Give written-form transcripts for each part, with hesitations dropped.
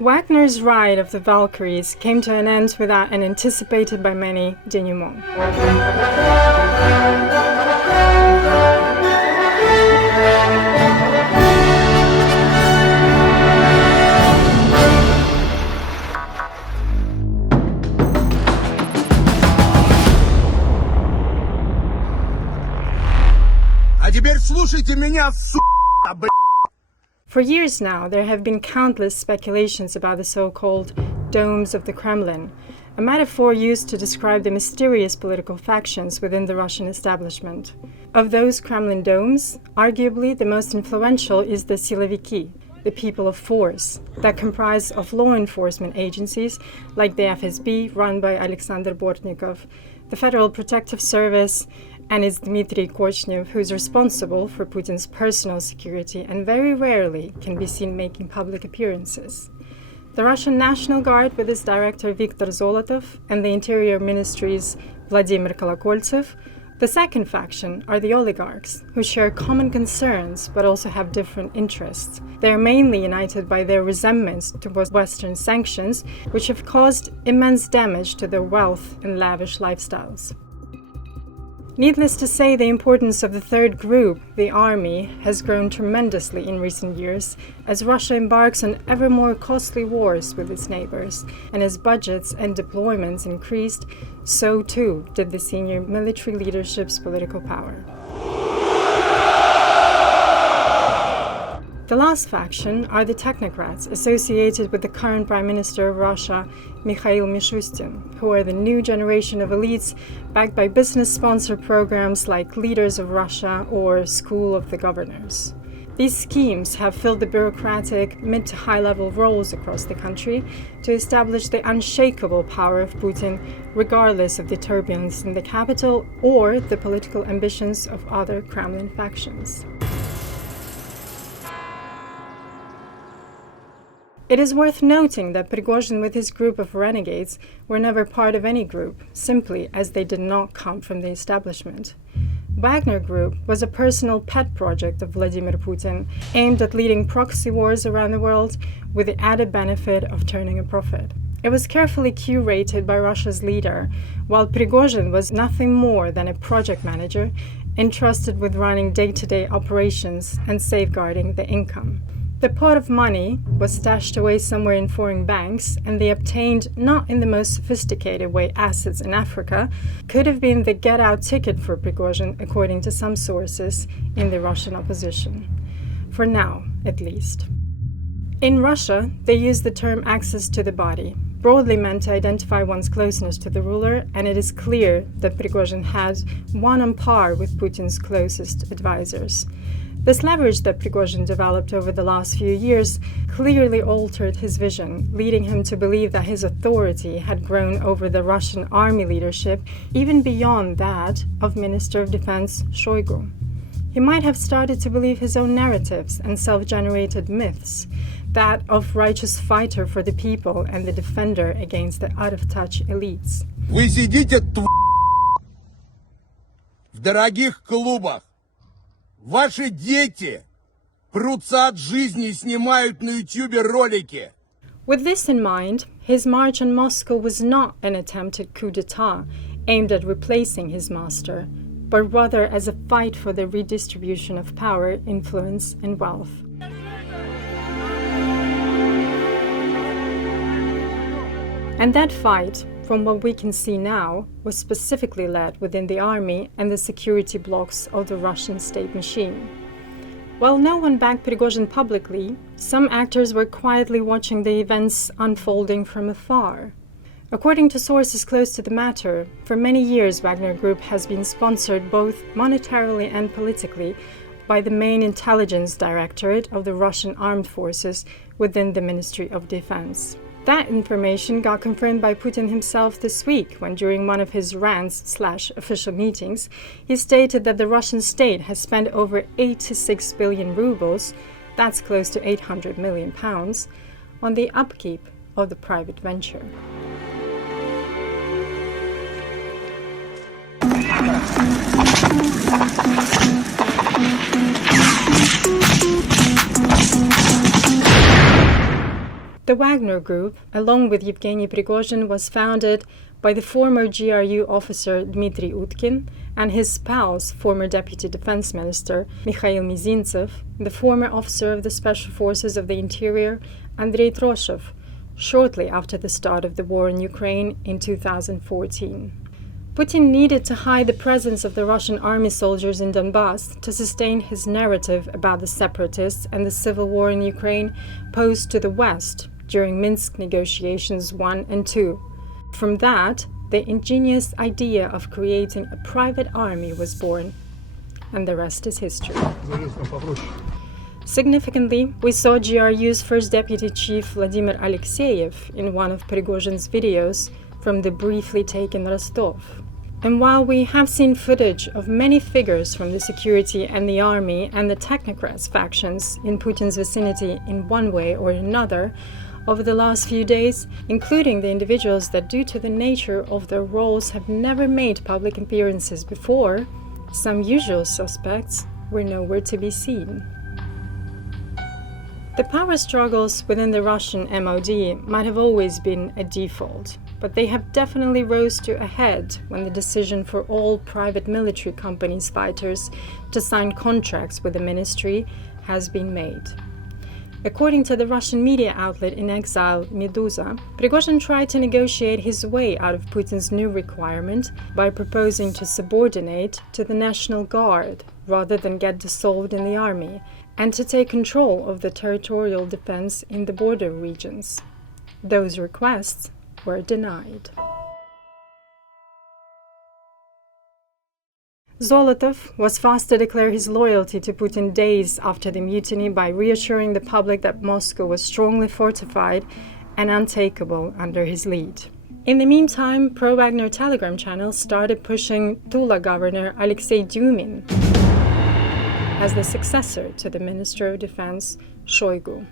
Wagner's ride of the Valkyries came to an end without an anticipated by many denouement. А теперь слушайте меня, сука, блядь! For years now, there have been countless speculations about the so-called domes of the Kremlin, a metaphor used to describe the mysterious political factions within the Russian establishment. Of those Kremlin domes, arguably the most influential is the siloviki, the people of force, that comprise of law enforcement agencies like the FSB run by Alexander Bortnikov, the Federal Protective Service, and it's Dmitry Kochnev who is responsible for Putin's personal security and very rarely can be seen making public appearances. The Russian National Guard with its director Viktor Zolotov and the Interior Ministry's Vladimir Kolokoltsev. The second faction are the oligarchs, who share common concerns but also have different interests. They are mainly united by their resentments towards Western sanctions, which have caused immense damage to their wealth and lavish lifestyles. Needless to say, the importance of the third group, the army, has grown tremendously in recent years as Russia embarks on ever more costly wars with its neighbors, and as budgets and deployments increased, so too did the senior military leadership's political power. The last faction are the Technocrats associated with the current Prime Minister of Russia, Mikhail Mishustin, who are the new generation of elites backed by business-sponsored programs like Leaders of Russia or School of the Governors. These schemes have filled the bureaucratic mid to high-level roles across the country to establish the unshakable power of Putin, regardless of the turbulence in the capital or the political ambitions of other Kremlin factions. It is worth noting that Prigozhin with his group of renegades were never part of any group, simply as they did not come from the establishment. Wagner Group was a personal pet project of Vladimir Putin, aimed at leading proxy wars around the world with the added benefit of turning a profit. It was carefully curated by Russia's leader, while Prigozhin was nothing more than a project manager entrusted with running day-to-day operations and safeguarding the income. The pot of money was stashed away somewhere in foreign banks, and they obtained, not in the most sophisticated way, assets in Africa, could have been the get-out ticket for Prigozhin, according to some sources in the Russian opposition. For now, at least. In Russia, they use the term access to the body, broadly meant to identify one's closeness to the ruler, and it is clear that Prigozhin had one on par with Putin's closest advisors. This leverage that Prigozhin developed over the last few years clearly altered his vision, leading him to believe that his authority had grown over the Russian army leadership, even beyond that of Minister of Defense Shoigu. He might have started to believe his own narratives and self-generated myths, that of righteous fighter for the people and the defender against the out-of-touch elites. Вы сидите в дорогих клубах. Ваши дети прутся от жизни и снимают на YouTube ролики. With this in mind, his march on Moscow was not an attempted coup d'etat aimed at replacing his master, but rather as a fight for the redistribution of power, influence, and wealth. And that fight, from what we can see now, was specifically led within the army and the security blocks of the Russian state machine. While no one backed Prigozhin publicly, some actors were quietly watching the events unfolding from afar. According to sources close to the matter, for many years Wagner Group has been sponsored both monetarily and politically by the main intelligence directorate of the Russian armed forces within the Ministry of Defense. That information got confirmed by Putin himself this week when, during one of his rants/official meetings, he stated that the Russian state has spent over 86 billion rubles, that's close to 800 million pounds, on the upkeep of the private venture. The Wagner Group, along with Yevgeny Prigozhin, was founded by the former GRU officer Dmitry Utkin and his spouse, former Deputy Defense Minister Mikhail Mizintsev, the former officer of the Special Forces of the Interior Andrei Troshev, shortly after the start of the war in Ukraine in 2014. Putin needed to hide the presence of the Russian army soldiers in Donbass to sustain his narrative about the separatists and the civil war in Ukraine posed to the West during Minsk negotiations 1 and 2. From that, the ingenious idea of creating a private army was born, and the rest is history. Significantly, we saw GRU's first deputy chief Vladimir Alexeyev in one of Prigozhin's videos from the briefly taken Rostov. And while we have seen footage of many figures from the security and the army and the Technocrats factions in Putin's vicinity in one way or another, over the last few days, including the individuals that due to the nature of their roles have never made public appearances before, some usual suspects were nowhere to be seen. The power struggles within the Russian MOD might have always been a default, but they have definitely rose to a head when the decision for all private military companies' fighters to sign contracts with the ministry has been made. According to the Russian media outlet in exile Meduza, Prigozhin tried to negotiate his way out of Putin's new requirement by proposing to subordinate to the National Guard rather than get dissolved in the army, and to take control of the territorial defense in the border regions. Those requests were denied. Zolotov was fast to declare his loyalty to Putin days after the mutiny by reassuring the public that Moscow was strongly fortified and untakeable under his lead. In the meantime, pro-Wagner Telegram channels started pushing Tula governor Alexei Dyumin as the successor to the Minister of Defense Shoigu.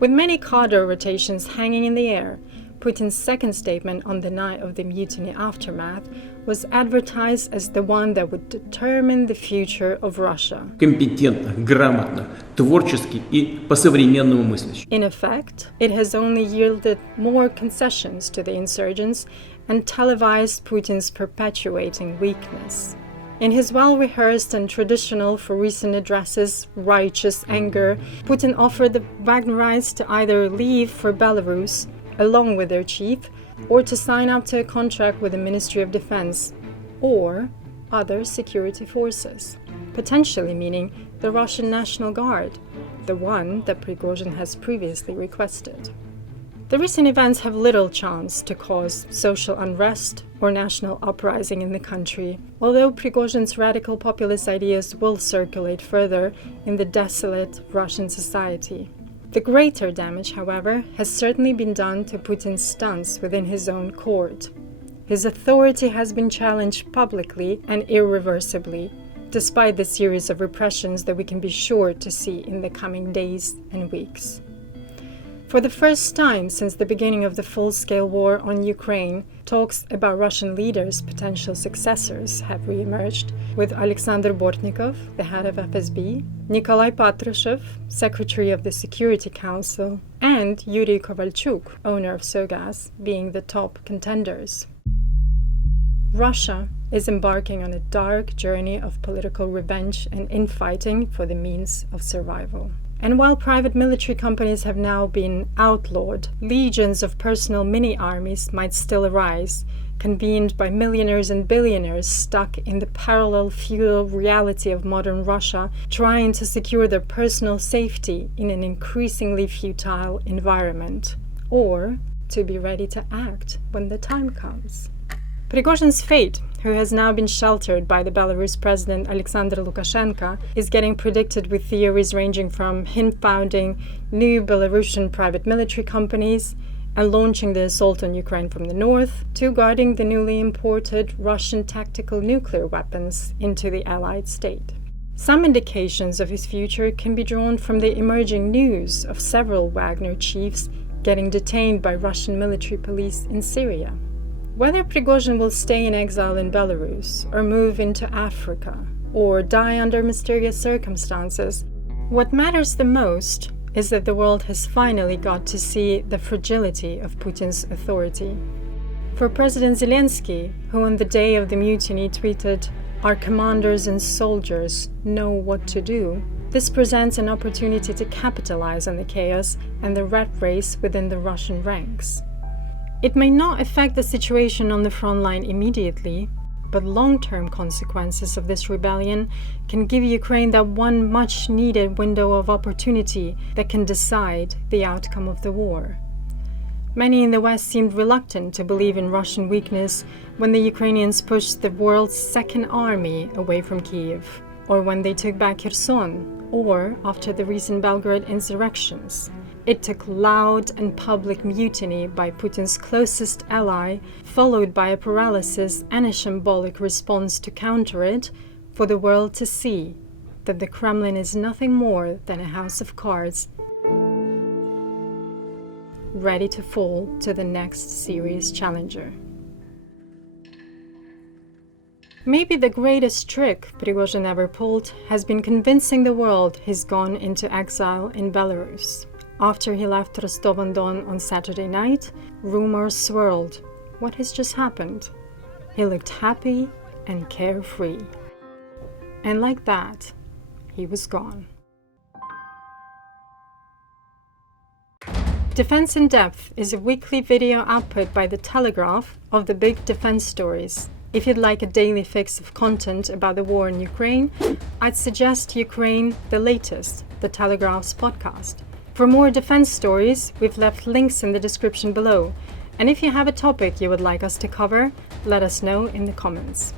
With many cadre rotations hanging in the air, Putin's second statement on the night of the mutiny aftermath was advertised as the one that would determine the future of Russia. Компетентно, грамотно, творчески и по-современному мыслящий. In effect, it has only yielded more concessions to the insurgents and televised Putin's perpetuating weakness. In his well-rehearsed and traditional for recent addresses righteous anger, Putin offered the Wagnerites to either leave for Belarus along with their chief, or to sign up to a contract with the Ministry of Defense or other security forces, potentially meaning the Russian National Guard, the one that Prigozhin has previously requested. The recent events have little chance to cause social unrest or national uprising in the country, although Prigozhin's radical populist ideas will circulate further in the desolate Russian society. The greater damage, however, has certainly been done to Putin's stunts within his own court. His authority has been challenged publicly and irreversibly, despite the series of repressions that we can be sure to see in the coming days and weeks. For the first time since the beginning of the full-scale war on Ukraine, talks about Russian leaders' potential successors have re-emerged, with Alexander Bortnikov, the head of FSB, Nikolai Patrushev, Secretary of the Security Council, and Yuri Kovalchuk, owner of Sogaz, being the top contenders. Russia is embarking on a dark journey of political revenge and infighting for the means of survival. And while private military companies have now been outlawed, legions of personal mini-armies might still arise, convened by millionaires and billionaires stuck in the parallel feudal reality of modern Russia, trying to secure their personal safety in an increasingly futile environment, or to be ready to act when the time comes. Prigozhin's fate, who has now been sheltered by the Belarus president Alexander Lukashenko, is getting predicted with theories ranging from him founding new Belarusian private military companies and launching the assault on Ukraine from the north, to guarding the newly imported Russian tactical nuclear weapons into the allied state. Some indications of his future can be drawn from the emerging news of several Wagner chiefs getting detained by Russian military police in Syria. Whether Prigozhin will stay in exile in Belarus, or move into Africa, or die under mysterious circumstances, what matters the most is that the world has finally got to see the fragility of Putin's authority. For President Zelensky, who on the day of the mutiny tweeted, "Our commanders and soldiers know what to do," this presents an opportunity to capitalize on the chaos and the rat race within the Russian ranks. It may not affect the situation on the front line immediately, but long-term consequences of this rebellion can give Ukraine that one much-needed window of opportunity that can decide the outcome of the war. Many in the West seemed reluctant to believe in Russian weakness when the Ukrainians pushed the world's second army away from Kyiv, or when they took back Kherson, or after the recent Belgrade insurrections. It took loud and public mutiny by Putin's closest ally, followed by a paralysis and a shambolic response to counter it, for the world to see that the Kremlin is nothing more than a house of cards, ready to fall to the next serious challenger. Maybe the greatest trick Prigozhin ever pulled has been convincing the world he's gone into exile in Belarus. After he left Rostov-on-Don on Saturday night, rumors swirled. What has just happened? He looked happy and carefree. And like that, he was gone. Defense in Depth is a weekly video output by the Telegraph of the big defense stories. If you'd like a daily fix of content about the war in Ukraine, I'd suggest Ukraine the Latest, the Telegraph's podcast. For more defense stories, we've left links in the description below. And if you have a topic you would like us to cover, let us know in the comments.